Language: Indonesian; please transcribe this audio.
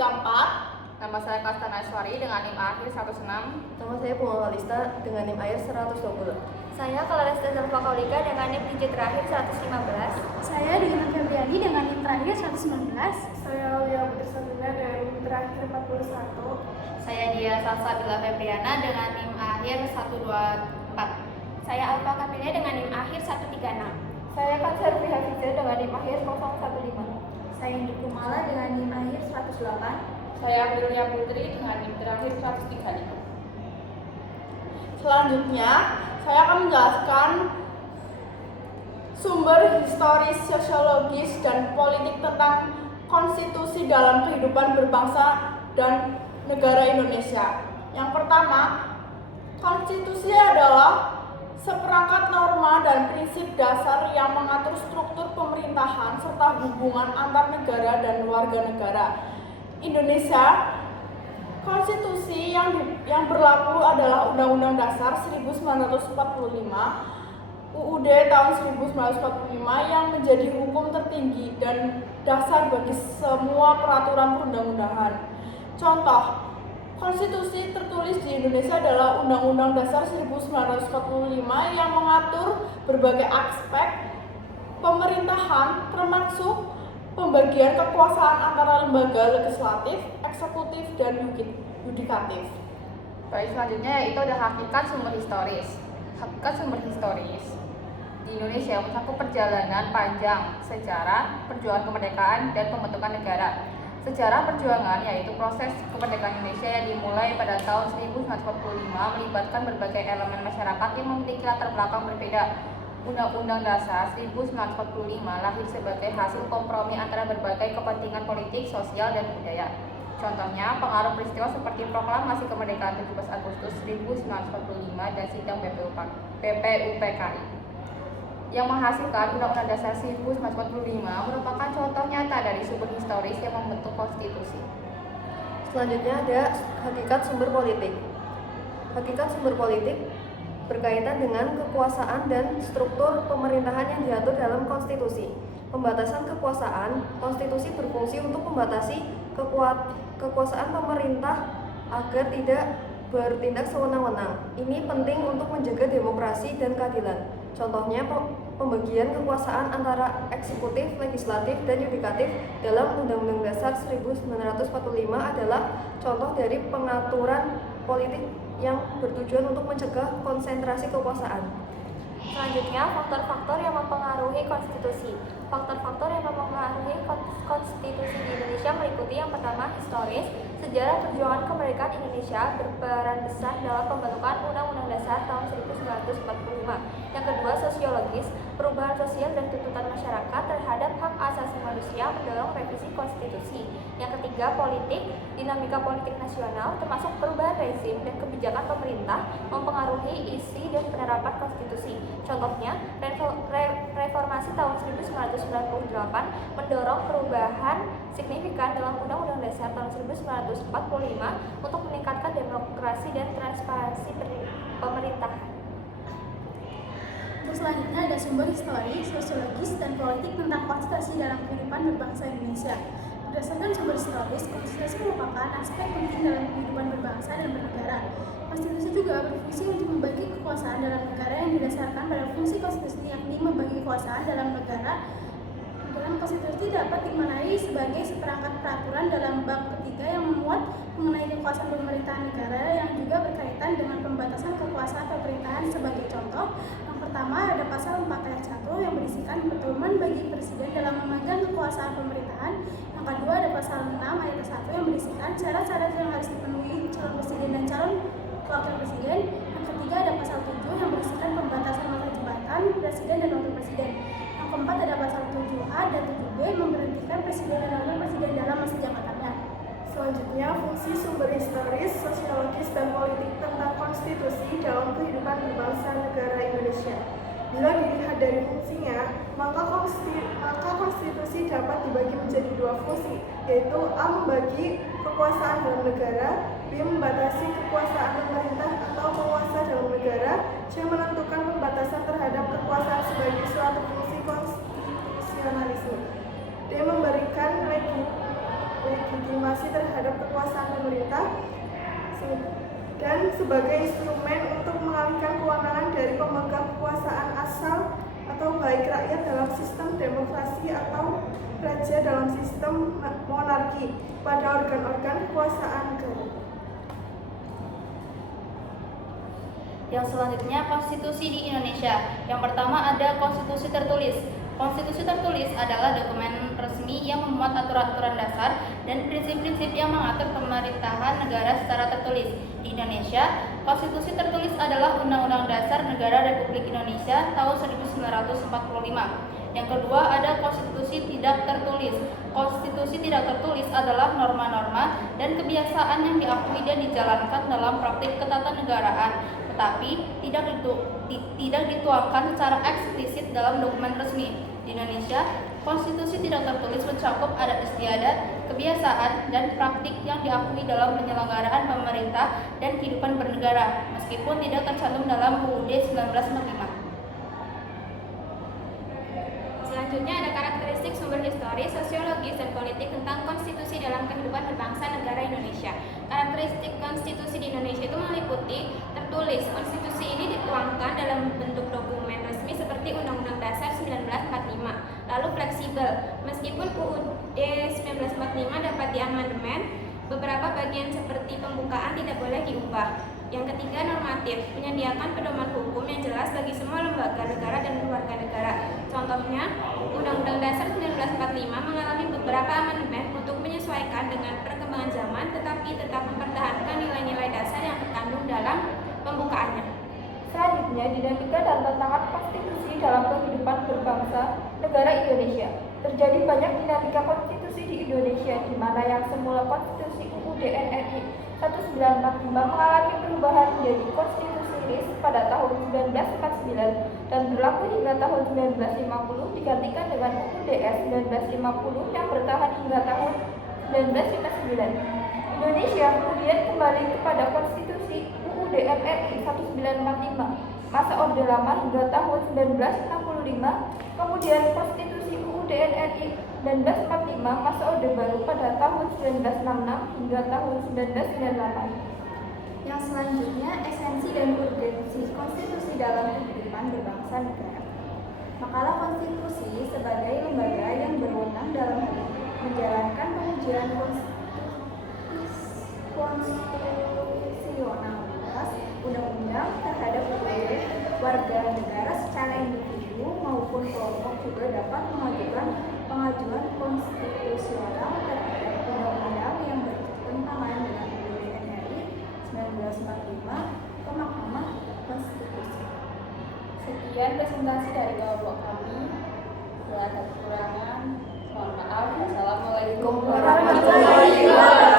34. Nama saya Kastana Iswari dengan NIM akhir 16. Nama saya Bunga Kalista dengan NIM akhir 120. Saya Claresta Zalfa Kaulika dengan NIM digit terakhir 115. Saya Dina Febriani dengan NIM terakhir 119. Saya Aulia Putri Sabina dengan NIM terakhir 41. Saya Dia Salsabila Febriana dengan NIM akhir 124. Saya Alfa Kamilia dengan NIM akhir 136. Saya Kanservi Hafizah dengan NIM akhir 015. Saya Indi Kumala dengan NIM akhir 108. Saya Aprilia Putri dengan NIM terakhir 135. Selanjutnya, saya akan menjelaskan sumber historis, sosiologis, dan politik tentang konstitusi dalam kehidupan berbangsa dan negara Indonesia. Yang pertama, konstitusi adalah seperangkat norma dan prinsip dasar yang mengatur struktur pemerintahan serta hubungan antar negara dan warga negara Indonesia. Konstitusi yang berlaku adalah Undang-Undang Dasar 1945, UUD tahun 1945 yang menjadi hukum tertinggi dan dasar bagi semua peraturan perundang-undangan. Contoh, konstitusi tertulis di Indonesia adalah Undang-Undang Dasar 1945 yang mengatur berbagai aspek pemerintahan termasuk pembagian kekuasaan antara lembaga legislatif, eksekutif, dan yudikatif. Baik, selanjutnya yaitu ada hakikat sumber historis. Hakikat sumber historis di Indonesia mencakup perjalanan panjang sejarah, perjuangan kemerdekaan, dan pembentukan negara. Sejarah perjuangan yaitu proses kemerdekaan Indonesia yang dimulai pada tahun 1945 melibatkan berbagai elemen masyarakat yang memiliki latar belakang berbeda. Undang-Undang Dasar 1945 lahir sebagai hasil kompromi antara berbagai kepentingan politik, sosial, dan budaya. Contohnya, pengaruh peristiwa seperti proklamasi kemerdekaan 17 Agustus 1945 dan sidang BPUPKI yang menghasilkan Undang-Undang Dasar 1945 merupakan contoh nyata dari sumber historis yang membentuk konstitusi. Selanjutnya ada hakikat sumber politik. Hakikat sumber politik berkaitan dengan kekuasaan dan struktur pemerintahan yang diatur dalam konstitusi. Pembatasan kekuasaan, konstitusi berfungsi untuk membatasi kekuasaan pemerintah agar tidak bertindak sewenang-wenang. Ini penting untuk menjaga demokrasi dan keadilan. Contohnya, pembagian kekuasaan antara eksekutif, legislatif, dan yudikatif dalam Undang-Undang Dasar 1945 adalah contoh dari pengaturan politik yang bertujuan untuk mencegah konsentrasi kekuasaan. Selanjutnya, faktor-faktor yang mempengaruhi konstitusi. Faktor-faktor yang mempengaruhi konstitusi di Indonesia meliputi yang pertama, historis. Sejarah perjuangan kemerdekaan Indonesia berperan besar dalam pembentukan Undang-Undang Dasar tahun 1945. Yang kedua, sosiologis. Perubahan sosial dan tuntutan masyarakat terhadap hak asasi manusia mendorong revisi konstitusi. Yang ketiga, politik. Dinamika politik nasional termasuk perubahan rezim dan kebijakan pemerintah mempengaruhi isi dan penerapan konstitusi. Contohnya, reformasi tahun 1998 mendorong perubahan signifikan dalam Undang-Undang Dasar tahun 1945 untuk meningkatkan demokrasi dan transparansi pemerintahan. Untuk selanjutnya ada sumber historis, sosiologis, dan politik tentang konstitusi dalam kehidupan berbangsa Indonesia. Berdasarkan sumber historis, konstitusi merupakan aspek penting dalam kehidupan berbangsa dan bernegara. Konstitusi juga berfungsi untuk membagi kekuasaan dalam negara yang didasarkan pada fungsi konstitusi, yakni membagi kekuasaan dalam negara. Dalam konstitusi dapat dimaknai sebagai seperangkat peraturan dalam bab ketiga yang memuat mengenai kekuasaan pemerintahan negara yang juga berkaitan dengan pembatasan kekuasaan pemerintahan. Sebagai contoh, yang pertama ada pasal 4 ayat 1 yang berisikan pedoman bagi presiden dalam memegang kekuasaan pemerintahan. Yang kedua ada pasal 6 ayat 1 yang berisikan syarat-syarat yang harus dipenuhi calon presiden dan calon wakil presiden. Yang ketiga ada pasal 7 yang berisikan pembatasan masa jabatan presiden dan wakil presiden. Yang keempat ada pasal 7A dan 7B memberhentikan presiden dan wakil presiden dalam masa jabatannya. Selanjutnya, fungsi sumber historis, sosiologis, dan politik tentang konstitusi dalam kehidupan berbangsa negara Indonesia. Bila dilihat dari fungsinya, maka konstitusi dapat dibagi menjadi dua fungsi, yaitu A. Membagi kekuasaan dalam negara, B. Membatasi kekuasaan pemerintah atau penguasa dalam negara, C. Menentukan pembatasan terhadap kekuasaan sebagai suatu fungsi konstitusionalisme, D. Memberikan legitimasi terhadap kekuasaan pemerintah dan sebagai instrumen untuk mengalihkan kewenangan dari pemegang kekuasaan asal atau baik rakyat dalam sistem demokrasi atau raja dalam sistem monarki pada organ-organ kekuasaan negara. Yang selanjutnya, konstitusi di Indonesia. Yang pertama ada konstitusi tertulis. Konstitusi tertulis adalah dokumen resmi yang memuat aturan-aturan dasar dan prinsip-prinsip yang mengatur pemerintahan negara secara tertulis. Di Indonesia, konstitusi tertulis adalah Undang-Undang Dasar Negara Republik Indonesia tahun 1945. Yang kedua ada konstitusi tidak tertulis. Konstitusi tidak tertulis adalah norma-norma dan kebiasaan yang diakui dan dijalankan dalam praktik ketatanegaraan, tetapi tidak dituangkan secara eksplisit dalam dokumen resmi. Di Indonesia, konstitusi tidak tertulis mencakup adat istiadat, kebiasaan, dan praktik yang diakui dalam penyelenggaraan pemerintah dan kehidupan bernegara, meskipun tidak tercantum dalam UUD 1945. Selanjutnya ada karakteristik sumber historis, sosiologis, dan politik tentang konstitusi dalam kehidupan berbangsa negara Indonesia. Karakteristik konstitusi di Indonesia itu meliputi tertulis. Konstitusi ini dituangkan dalam bentuk dokumen resmi seperti Undang-Undang Dasar 1945. Lalu fleksibel. Meskipun UUD 1945 dapat diamandemen, beberapa bagian seperti pembukaan tidak boleh diubah. Yang ketiga, normatif, menyediakan pedoman hukum yang jelas bagi semua lembaga negara dan keluarga negara. Contohnya, Undang-Undang Dasar 1945 mengalami beberapa amandemen untuk menyesuaikan dengan perkembangan zaman, tetapi tetap mempertahankan nilai-nilai dasar yang terkandung dalam pembukaannya. Selanjutnya, dinamika dan tantangan konstitusi dalam kehidupan berbangsa negara Indonesia. Terjadi banyak dinamika konstitusi di Indonesia, di mana yang semula konstitusi UUD NRI 1945 mengalami perubahan menjadi konstitusi RIS pada tahun 1949 dan berlaku hingga tahun 1950, digantikan dengan UUDS 1950 yang bertahan hingga tahun 1959. Indonesia kemudian kembali kepada konstitusi UUD NRI 1945 masa Orde Lama hingga tahun 1965, kemudian konstitusi UUD NRI 1945 masa Orde Baru pada tahun 1966 hingga tahun 1998. Yang selanjutnya, esensi dan urgensi konstitusi dalam kehidupan berbangsa negara. Makalah konstitusi sebagai lembaga yang berwenang dalam hal ini menjalankan pengujian konstitusionalitas undang-undang terhadap warga negara secara individu maupun kelompok juga dapat mengajukan pengajuan konstitusional terhadap undang-undang yang bertentangan dengan UUD NRI 1945 ke Mahkamah Konstitusi. Sekian presentasi dari kelompok kami. Bila ada kekurangan, mohon maaf. Wassalamualaikum warahmatullahi wabarakatuh.